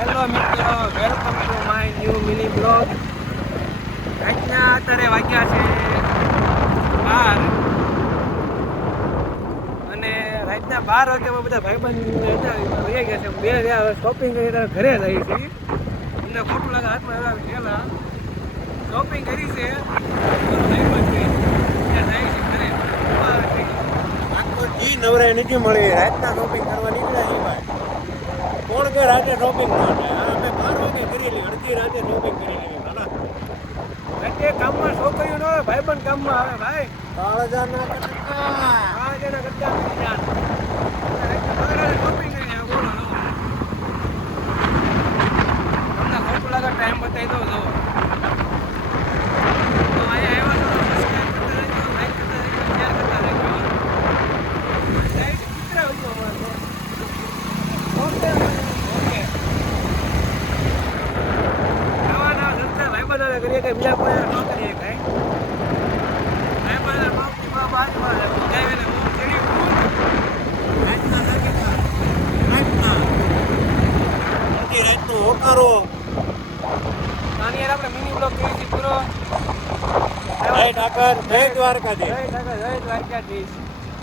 Hello મિત્રો, welcome to my new mini blog. આજના અત્યારે વાગ્યા છે 12 અને રાતના 12 વાગ્યામાં બધા ભાઈબંધ વહી ગયા છે. બે શોપિંગ કરી ઘરે જાય છે. અમને ખોટું લાગે હાથમાં પેલા શોપિંગ કરી છે. ભાઈબંધ છે ત્યાં જાય છે ઘરે. આખો જી નવરાઈ નથી મળી. રાતના શોપિંગ કરવા નીકળ્યા એ ભાઈ. કોણ કે રાતે શોપિંગ માટે? અમે 12 વાગે કરી લી, અડધી રાતે શોપિંગ કરી લેવી નાના. રાતે કામમાં છોકરીઓ ન હોય, ભાઈબંધ કામમાં આવે ભાઈ. કાળજાના કટકા. કાળજાના કટકા કરી જાણ. શોપિંગ કરીને બોલો તમને ખોટું લાગે ટાઈમ બતાવી દઉં જો. તો અહીંયા આવ્યા છો કરીએ કે બીજા કોઈ ન કરીએ કઈ બાજુમાં જાવીને હું ચડી રાતના રાતના અડધી રાતનો હોકારો. આની યાર આપણે મિની બ્લોગ કરીએ છીએ પૂરો. જય ઠાકર, જય દ્વારકાધીશ. જય દ્વારકાધીશ.